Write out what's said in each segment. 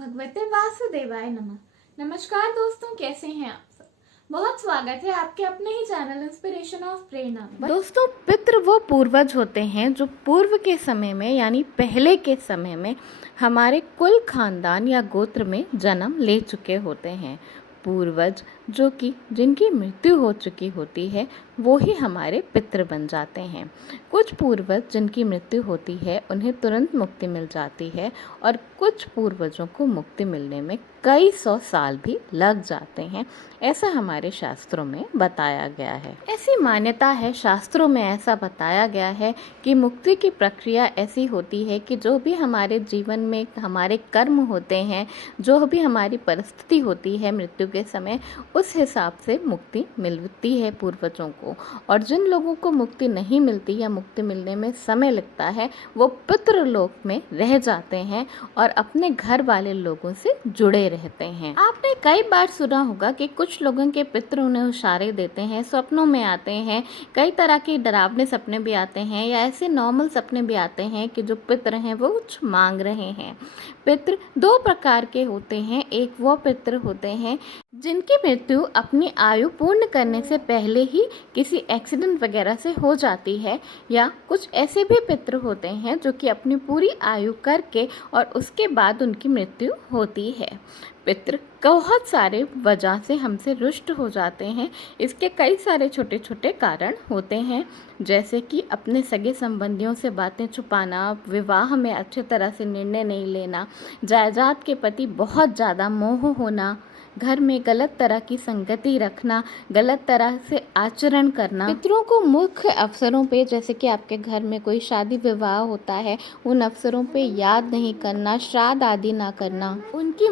भगवते वासुदेवाय नमः। नमस्कार दोस्तों, कैसे हैं आप सब। बहुत स्वागत है आपके अपने ही चैनल इंस्पिरेशन ऑफ प्रेरणा में। दोस्तों, पितृ वो पूर्वज होते हैं जो पूर्व के समय में यानी पहले के समय में हमारे कुल खानदान या गोत्र में जन्म ले चुके होते हैं। पूर्वज जो कि जिनकी मृत्यु हो चुकी होती है वो ही हमारे पितृ बन जाते हैं। कुछ पूर्वज जिनकी मृत्यु होती है उन्हें तुरंत मुक्ति मिल जाती है और कुछ पूर्वजों को मुक्ति मिलने में कई 100 साल भी लग जाते हैं। ऐसा हमारे शास्त्रों में बताया गया है। ऐसी मान्यता है, शास्त्रों में ऐसा बताया गया है कि मुक्ति की प्रक्रिया ऐसी होती है कि जो भी हमारे जीवन में हमारे कर्म होते हैं, जो भी हमारी परिस्थिति होती है मृत्यु के समय, उस हिसाब से मुक्ति मिलती है पूर्वजों को। और जिन लोगों को मुक्ति नहीं मिलती या मुक्ति मिलने में समय लगता है वो पितृलोक में रह जाते हैं और अपने घर वाले लोगों से जुड़े रहते हैं। आपने कई बार सुना होगा कि कुछ लोगों के पितृ उन्हें इशारे देते हैं, सपनों में आते हैं। कई तरह के डरावने सपने भी आते हैं या ऐसे नॉर्मल सपने भी आते हैं कि जो पितृ हैं वो कुछ मांग रहे हैं। पितृ दो प्रकार के होते हैं। एक वो पितृ होते हैं जिनकी मृत्यु अपनी आयु पूर्ण करने से पहले ही किसी एक्सीडेंट वगैरह से हो जाती है, या कुछ ऐसे भी पितृ होते हैं जो कि अपनी पूरी आयु करके और उसके बाद उनकी मृत्यु होती है। पितृ बहुत सारे वजह से हमसे रुष्ट हो जाते हैं। इसके कई सारे छोटे छोटे कारण होते हैं, जैसे कि अपने सगे संबंधियों से बातें छुपाना, विवाह में अच्छे तरह से निर्णय नहीं लेना, जायदाद के प्रति बहुत ज़्यादा मोह होना, घर में गलत तरह की संगति रखना, गलत तरह से आचरण करना। पितरों को मुख्य अवसरों पे, जैसे कि आपके घर में कोई शादी विवाह होता है, उन अवसरों पे याद नहीं करना, श्राद्ध आदि ना करना, उनकी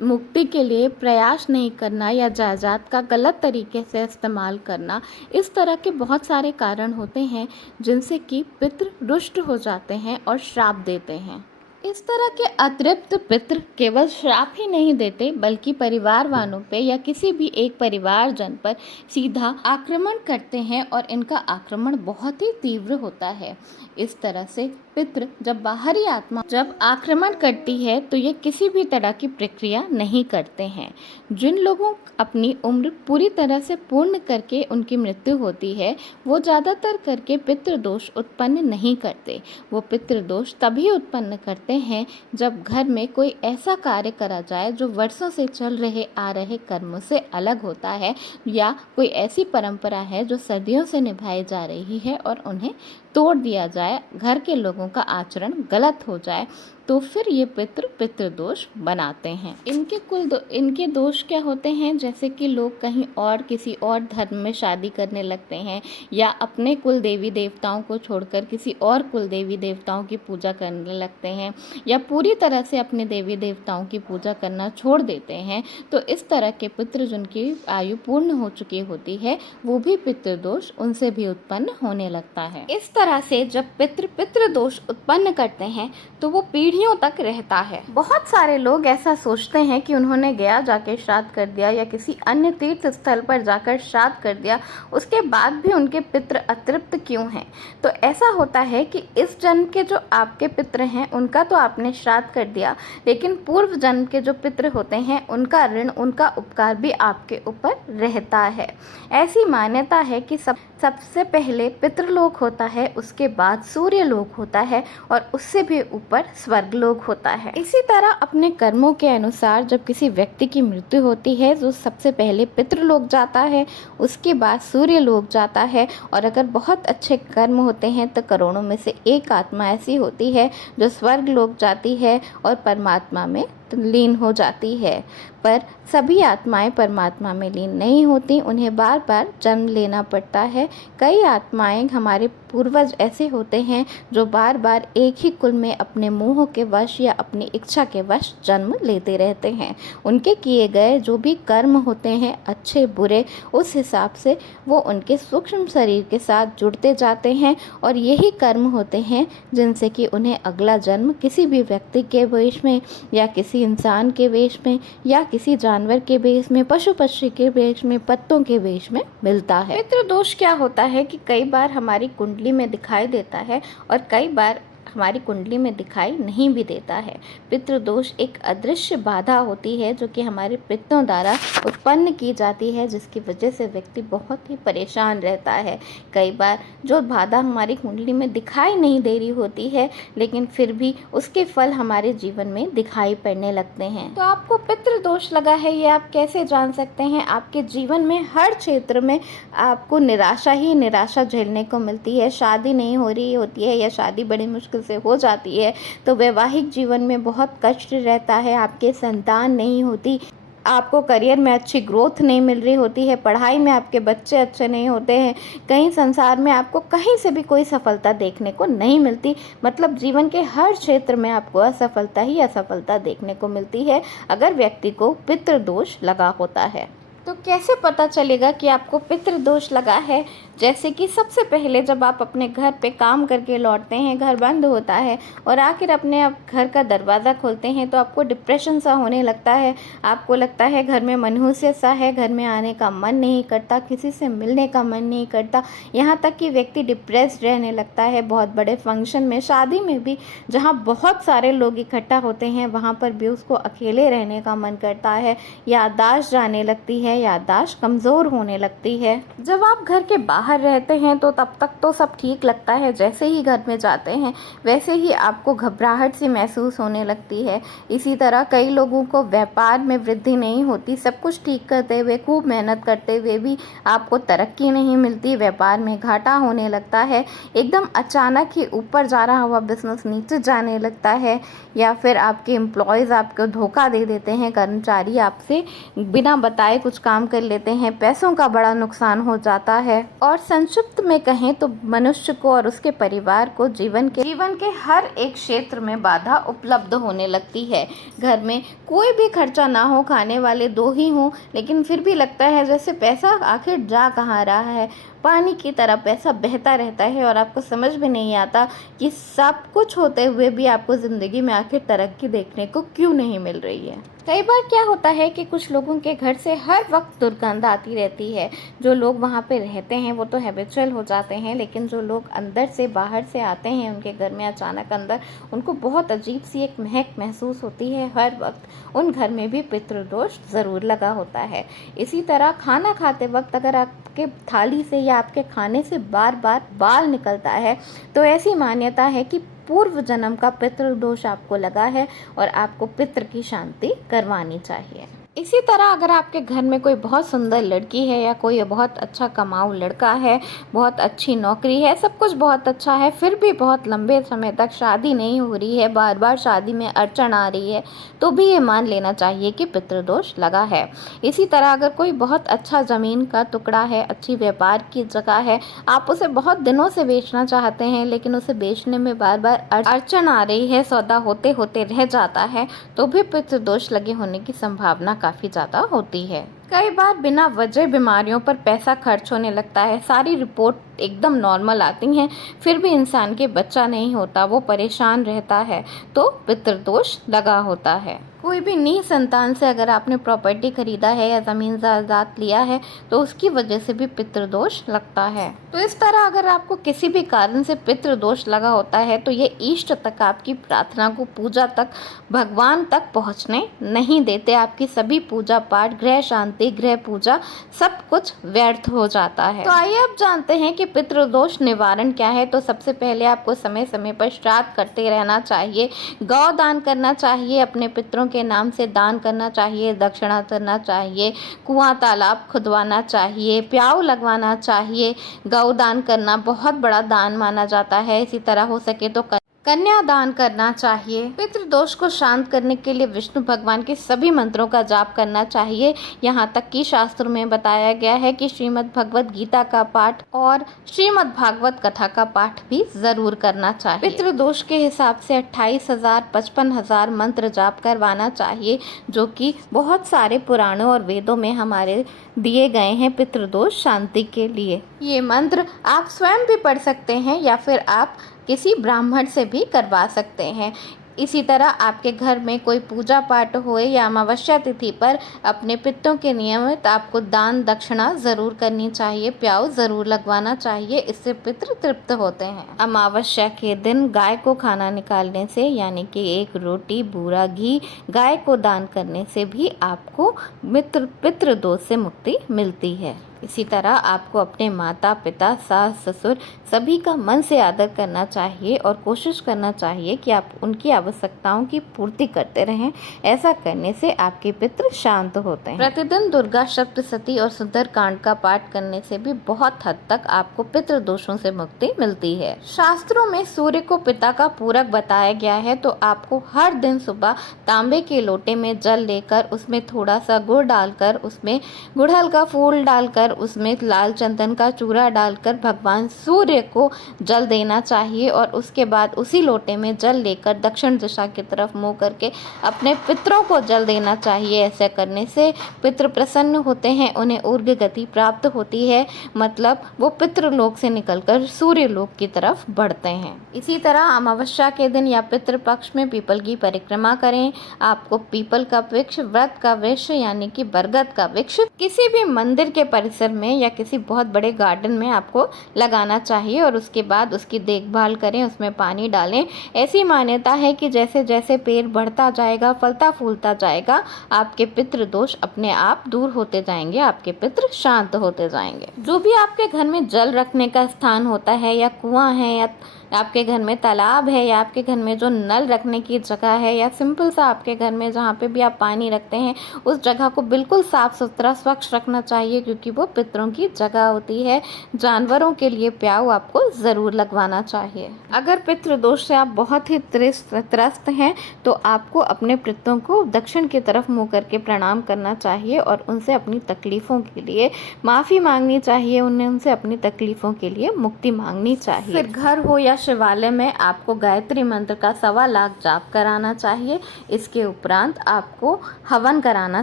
मुक्ति के लिए प्रयास नहीं करना या जायदाद का गलत तरीके से इस्तेमाल करना। इस तरह के बहुत सारे कारण होते हैं जिनसे कि पितृ रुष्ट हो जाते हैं और श्राप देते हैं। इस तरह के अतिरिक्त पितृ केवल श्राप ही नहीं देते बल्कि परिवार वालों पे या किसी भी एक परिवारजन पर सीधा आक्रमण करते हैं और इनका आक्रमण बहुत ही तीव्र होता है। इस तरह से पितृ जब बाहरी आत्मा जब आक्रमण करती है तो ये किसी भी तरह की प्रक्रिया नहीं करते हैं। जिन लोगों अपनी उम्र पूरी तरह से पूर्ण करके उनकी मृत्यु होती है वो ज़्यादातर करके पितृदोष उत्पन्न नहीं करते। वो पितृदोष तभी उत्पन्न करते हैं जब घर में कोई ऐसा कार्य करा जाए जो वर्षों से चल रहे आ रहे कर्मों से अलग होता है, या कोई ऐसी परंपरा है जो सदियों से निभाई जा रही है और उन्हें तोड़ दिया जाए, घर के लोगों का आचरण गलत हो जाए, तो फिर ये पितृदोष बनाते हैं। इनके दोष क्या होते हैं, जैसे कि लोग कहीं और किसी और धर्म में शादी करने लगते हैं, या अपने कुल देवी देवताओं को छोड़कर किसी और कुल देवी देवताओं की पूजा करने लगते हैं, या पूरी तरह से अपने देवी देवताओं की पूजा करना छोड़ देते हैं। तो इस तरह के पितृ जिनकी आयु पूर्ण हो चुकी होती है वो भी पितृदोष उनसे भी उत्पन्न होने लगता है। इस तरह से जब पितृदोष उत्पन्न करते हैं तो वो पीढ़ियों तक रहता है। बहुत सारे लोग ऐसा सोचते हैं कि उन्होंने गया जाके श्राद्ध कर दिया या किसी अन्य तीर्थ स्थल पर जाकर श्राद्ध कर दिया, उसके बाद भी उनके पितृ अतृप्त क्यों हैं। तो ऐसा होता है कि इस जन्म के जो आपके पितृ हैं उनका तो आपने श्राद्ध कर दिया, लेकिन पूर्व जन्म के जो पितृ होते हैं उनका ऋण, उनका उपकार भी आपके ऊपर रहता है। ऐसी मान्यता है कि सबसे पहले पितृलोक होता है, उसके बाद सूर्यलोक होता है और उससे भी ऊपर स्वर्गलोक होता है। इसी तरह अपने कर्मों के अनुसार जब किसी व्यक्ति की मृत्यु होती है तो सबसे पहले पितृलोक जाता है, उसके बाद सूर्यलोक जाता है, और अगर बहुत अच्छे कर्म होते हैं तो करोड़ों में से एक आत्मा ऐसी होती है जो स्वर्गलोक जाती है और परमात्मा में लीन हो जाती है। पर सभी आत्माएं परमात्मा में लीन नहीं होती, उन्हें बार बार जन्म लेना पड़ता है। कई आत्माएं, हमारे पूर्वज ऐसे होते हैं जो बार बार एक ही कुल में अपने मोह के वश या अपनी इच्छा के वश जन्म लेते रहते हैं। उनके किए गए जो भी कर्म होते हैं, अच्छे बुरे, उस हिसाब से वो उनके सूक्ष्म शरीर के साथ जुड़ते जाते हैं, और यही कर्म होते हैं जिनसे कि उन्हें अगला जन्म किसी भी व्यक्ति के वेश में या किसी इंसान के वेश में या किसी जानवर के वेश में, पशु पक्षी के वेश में, पत्तों के वेश में मिलता है। पितृदोष क्या होता है कि कई बार हमारी कुंडली में दिखाई देता है और कई बार हमारी कुंडली में दिखाई नहीं भी देता है। पितृदोष एक अदृश्य बाधा होती है जो कि हमारे पितरों द्वारा उत्पन्न की जाती है, जिसकी वजह से व्यक्ति बहुत ही परेशान रहता है। कई बार जो बाधा हमारी कुंडली में दिखाई नहीं दे रही होती है, लेकिन फिर भी उसके फल हमारे जीवन में दिखाई पड़ने लगते हैं। तो आपको पितृदोष लगा है, ये आप कैसे जान सकते हैं? आपके जीवन में हर क्षेत्र में आपको निराशा ही निराशा झेलने को मिलती है। शादी नहीं हो रही होती है या शादी बड़ी मुश्किल से हो जाती है तो वैवाहिक जीवन में बहुत कष्ट रहता है, आपके संतान नहीं होती, आपको करियर में अच्छी ग्रोथ नहीं मिल रही होती है, पढ़ाई में आपके बच्चे अच्छे नहीं होते हैं, कहीं संसार में आपको कहीं से भी कोई सफलता देखने को नहीं मिलती। मतलब जीवन के हर क्षेत्र में आपको असफलता ही असफलता देखने को मिलती है अगर व्यक्ति को पितृदोष लगा होता है। तो कैसे पता चलेगा कि आपको पितृदोष लगा है? जैसे कि सबसे पहले जब आप अपने घर पे काम करके लौटते हैं, घर बंद होता है और आखिर अपने आप घर का दरवाज़ा खोलते हैं तो आपको डिप्रेशन सा होने लगता है। आपको लगता है घर में मनहूसियत सा है, घर में आने का मन नहीं करता, किसी से मिलने का मन नहीं करता, यहाँ तक कि व्यक्ति डिप्रेस्ड रहने लगता है। बहुत बड़े फंक्शन में, शादी में भी, जहाँ बहुत सारे लोग इकट्ठा होते हैं वहाँ पर भी उसको अकेले रहने का मन करता है, याददाश्त जाने लगती है, याददाश्त कमज़ोर होने लगती है। जब आप घर के बाहर रहते हैं तो तब तक तो सब ठीक लगता है, जैसे ही घर में जाते हैं वैसे ही आपको घबराहट सी महसूस होने लगती है। इसी तरह कई लोगों को व्यापार में वृद्धि नहीं होती, सब कुछ ठीक करते हुए, खूब मेहनत करते हुए भी आपको तरक्की नहीं मिलती, व्यापार में घाटा होने लगता है, एकदम अचानक ही ऊपर जा रहा हुआ बिजनेस नीचे जाने लगता है, या फिर आपके एम्प्लॉयज़ आपको धोखा दे देते हैं, कर्मचारी आपसे बिना बताए कुछ काम कर लेते हैं, पैसों का बड़ा नुकसान हो जाता है। और संक्षिप्त में कहें तो मनुष्य को और उसके परिवार को जीवन के हर एक क्षेत्र में बाधा उपलब्ध होने लगती है। घर में कोई भी खर्चा ना हो, खाने वाले दो ही हों, लेकिन फिर भी लगता है जैसे पैसा आखिर जा कहाँ रहा है, पानी की तरह पैसा बहता रहता है और आपको समझ में नहीं आता कि सब कुछ होते हुए भी आपको ज़िंदगी में आखिर तरक्की देखने को क्यों नहीं मिल रही है। कई बार क्या होता है कि कुछ लोगों के घर से हर वक्त दुर्गंध आती रहती है। जो लोग वहाँ पे रहते हैं वो तो हैबिचुअल हो जाते हैं, लेकिन जो लोग अंदर से बाहर से आते हैं उनके घर में अचानक अंदर, उनको बहुत अजीब सी एक महक महसूस होती है हर वक्त। उन घर में भी पितृदोष ज़रूर लगा होता है। इसी तरह खाना खाते वक्त अगर आपके थाली से या आपके खाने से बार बार बाल निकलता है तो ऐसी मान्यता है कि पूर्व जन्म का पितृदोष आपको लगा है और आपको पितृ की शांति करवानी चाहिए। इसी तरह अगर आपके घर में कोई बहुत सुंदर लड़की है या कोई बहुत अच्छा कमाऊ लड़का है, बहुत अच्छी नौकरी है, सब कुछ बहुत अच्छा है, फिर भी बहुत लंबे समय तक शादी नहीं हो रही है, बार बार शादी में अड़चन आ रही है, तो भी ये मान लेना चाहिए कि पितृदोष लगा है। इसी तरह अगर कोई बहुत अच्छा ज़मीन का टुकड़ा है, अच्छी व्यापार की जगह है, आप उसे बहुत दिनों से बेचना चाहते हैं लेकिन उसे बेचने में बार बार अड़चन आ रही है, सौदा होते होते रह जाता है, तो भी पितृदोष लगे होने की संभावना काफ़ी ज़्यादा होती है। कई बार बिना वजह बीमारियों पर पैसा खर्च होने लगता है, सारी रिपोर्ट एकदम नॉर्मल आती हैं, फिर भी इंसान के बच्चा नहीं होता, वो परेशान रहता है, तो पितृदोष लगा होता है। कोई भी निसंतान से अगर आपने प्रॉपर्टी खरीदा है या ज़मीन जायदाद लिया है तो उसकी वजह से भी पितृदोष लगता है। तो इस तरह अगर आपको किसी भी कारण से पितृदोष लगा होता है तो ये इष्ट तक आपकी प्रार्थना को, पूजा तक, भगवान तक पहुँचने नहीं देते। आपकी सभी पूजा पाठ, गृह शांति, गृह पूजा, सब कुछ व्यर्थ हो जाता है। तो आइए अब जानते हैं कि पितृदोष निवारण क्या है। तो सबसे पहले आपको समय समय पर श्राद्ध करते रहना चाहिए, गौ दान करना चाहिए, अपने पितरों के नाम से दान करना चाहिए, दक्षिणा करना चाहिए, कुआं तालाब खुदवाना चाहिए, प्याऊ लगवाना चाहिए। गौ दान करना बहुत बड़ा दान माना जाता है। इसी तरह हो सके तो कन्या दान करना चाहिए। पितृदोष को शांत करने के लिए विष्णु भगवान के सभी मंत्रों का जाप करना चाहिए। यहाँ तक कि शास्त्रों में बताया गया है कि श्रीमद् भगवत गीता का पाठ और श्रीमद् भागवत कथा का पाठ भी जरूर करना चाहिए। पितृदोष के हिसाब से 28,000 55,000 मंत्र जाप करवाना चाहिए, जो कि बहुत सारे पुराणों और वेदों में हमारे दिए गए हैं पितृदोष शांति के लिए। ये मंत्र आप स्वयं भी पढ़ सकते हैं या फिर आप किसी ब्राह्मण से भी करवा सकते हैं। इसी तरह आपके घर में कोई पूजा पाठ होए या अमावस्या तिथि पर अपने पितरों के नियमित आपको दान दक्षिणा ज़रूर करनी चाहिए, प्याऊ ज़रूर लगवाना चाहिए, इससे पितृ तृप्त होते हैं। अमावस्या के दिन गाय को खाना निकालने से यानी कि एक रोटी बूरा घी गाय को दान करने से भी आपको पितृ दोष से मुक्ति मिलती है। इसी तरह आपको अपने माता पिता सास ससुर सभी का मन से आदर करना चाहिए और कोशिश करना चाहिए कि आप उनकी आवश्यकताओं की पूर्ति करते रहें। ऐसा करने से आपके पितृ शांत होते हैं। प्रतिदिन दुर्गा सप्तशती और सुंदरकांड का पाठ करने से भी बहुत हद तक आपको पितृ दोषों से मुक्ति मिलती है। शास्त्रों में सूर्य को पिता का पूरक बताया गया है, तो आपको हर दिन सुबह तांबे के लोटे में जल लेकर उसमें थोड़ा सा गुड़ डालकर, उसमें गुड़हल का फूल डालकर, उसमें लाल चंदन का चूरा डालकर भगवान सूर्य को जल देना चाहिए और उसके बाद उसी लोटे में जल लेकर दक्षिण दिशा की तरफ मुंह करके अपने पितरों को जल देना चाहिए। ऐसा करने से पितृ प्रसन्न होते हैं, उन्हें ऊर्ध्व गति प्राप्त होती है, मतलब वो पितृलोक से निकलकर सूर्य लोक की तरफ बढ़ते हैं। इसी तरह अमावस्या के दिन या पितृ पक्ष में पीपल की परिक्रमा करें। आपको पीपल का वृक्ष, व्रत का वृक्ष यानी कि बरगद का वृक्ष किसी भी मंदिर के परिसर में या किसी बहुत बड़े गार्डन में आपको लगाना चाहिए और उसके बाद उसकी देखभाल करें, उसमें पानी डालें। ऐसी मान्यता है कि जैसे जैसे पेड़ बढ़ता जाएगा, फलता फूलता जाएगा, आपके पितृ दोष अपने आप दूर होते जाएंगे, आपके पितृ शांत होते जाएंगे। जो भी आपके घर में जल रखने का स्थान होता है या कुआं है या आपके घर में तालाब है या आपके घर में जो नल रखने की जगह है या सिंपल सा आपके घर में जहाँ पे भी आप पानी रखते हैं, उस जगह को बिल्कुल साफ सुथरा स्वच्छ रखना चाहिए, क्योंकि वो पितरों की जगह होती है। जानवरों के लिए प्याऊ आपको ज़रूर लगवाना चाहिए। अगर पितृ दोष से आप बहुत ही त्रस्त हैं तो आपको अपने पितरों को दक्षिण की तरफ मुँह करके प्रणाम करना चाहिए और उनसे अपनी तकलीफ़ों के लिए माफ़ी मांगनी चाहिए, उनसे अपनी तकलीफ़ों के लिए मुक्ति मांगनी चाहिए। फिर घर हो या शिवालय में आपको गायत्री मंत्र का 1.25 लाख जाप कराना चाहिए। इसके उपरांत आपको हवन कराना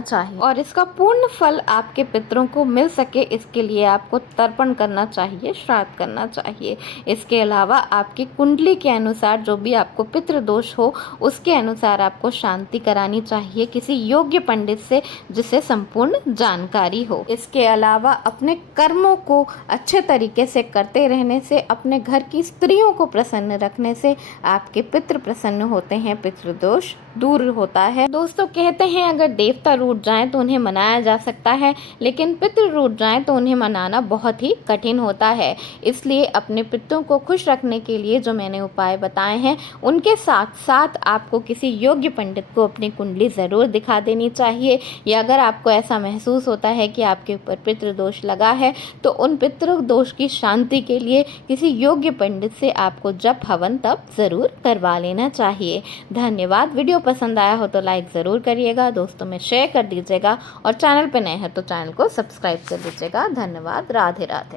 चाहिए और इसका पूर्ण फल आपके पितरों को मिल सके, इसके लिए आपको तर्पण करना चाहिए, श्राद्ध करना चाहिए। इसके अलावा आपकी कुंडली के अनुसार जो भी आपको पितृ दोष हो उसके अनुसार आपको शांति करानी चाहिए किसी योग्य पंडित से, जिसे संपूर्ण जानकारी हो। इसके अलावा अपने कर्मों को अच्छे तरीके से करते रहने से, अपने घर की स्त्रियों को प्रसन्न रखने से आपके पितृ प्रसन्न होते हैं, पितृ दोष दूर होता है। दोस्तों कहते हैं अगर देवता रूठ जाएं तो उन्हें मनाया जा सकता है, लेकिन पितृ रूठ जाएं तो उन्हें मनाना बहुत ही कठिन होता है। इसलिए अपने पितरों को खुश रखने के लिए जो मैंने उपाय बताए हैं, उनके साथ साथ आपको किसी योग्य पंडित को अपनी कुंडली ज़रूर दिखा देनी चाहिए। या अगर आपको ऐसा महसूस होता है कि आपके ऊपर पितृ दोष लगा है, तो उन पितृ दोष की शांति के लिए किसी योग्य पंडित से आपको जप हवन तप ज़रूर करवा लेना चाहिए। धन्यवाद। वीडियो पसंद आया हो तो लाइक ज़रूर करिएगा, दोस्तों में शेयर कर दीजिएगा और चैनल पर नए हैं तो चैनल को सब्सक्राइब कर दीजिएगा। धन्यवाद। राधे राधे।